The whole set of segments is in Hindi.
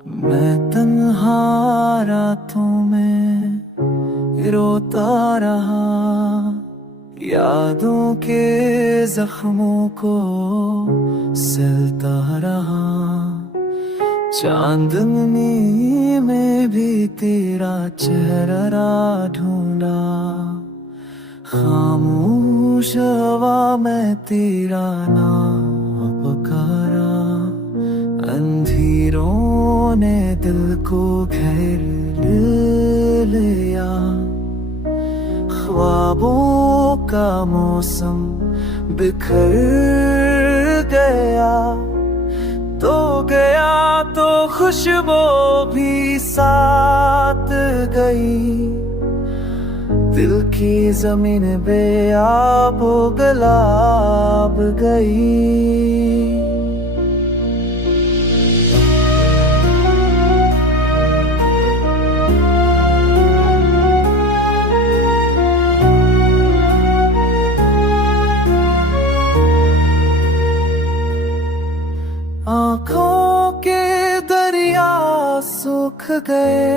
मैं तन्हा रातों में रोता रहा, यादों के जख्मों को सिलता रहा। चांदनी में भी तेरा चेहरा ढूंढा, खामोश हवा में तेरा नाम पुकारा। अंधेरों ने दिल को घेर लिया, ख्वाबों का मौसम बिखर गया। तो खुशबू भी साथ गई, दिल की जमीन बेआब गुलाब गई। आँखों के दरिया सूख गए,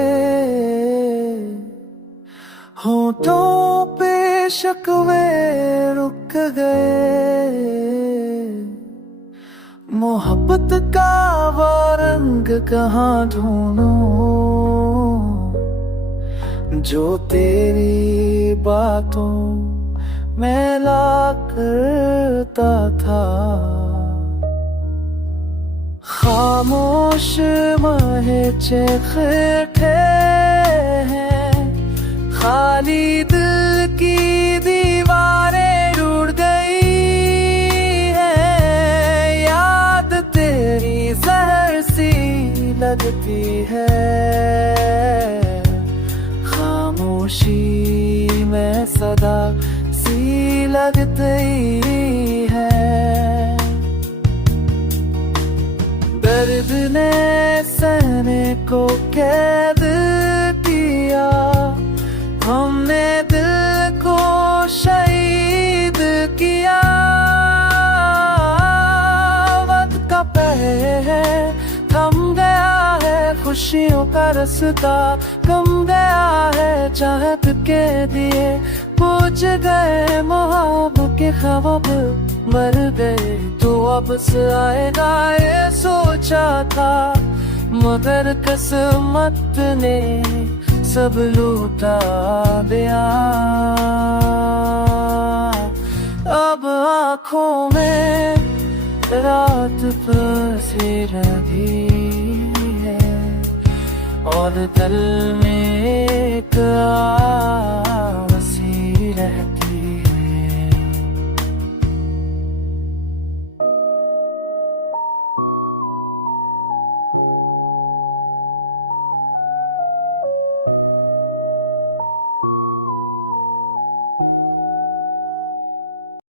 होठों पे शिकवे रुक गए। मोहब्बत का वो रंग कहाँ ढूंढूं, जो तेरी बातों में ला करता था। खामोश महचे थे, खाली दिल की दीवारें टूट गई है। याद तेरी जहर सी लगती है, खामोशी में सदा सी लगती है। दर्द ने सहने को कैद किया, हमने दिल को शहीद किया। वक्त का पहर थम गया है, खुशियों का रास्ता कम गया है। चाहत के दिए बुझ गए, मोहब्बत के ख्वाब मर गए। तो अब से आएगा ये सोचा था, मगर किस्मत ने सब लूटा दिया। अब आँखों में रात बसी रही है, और दिल में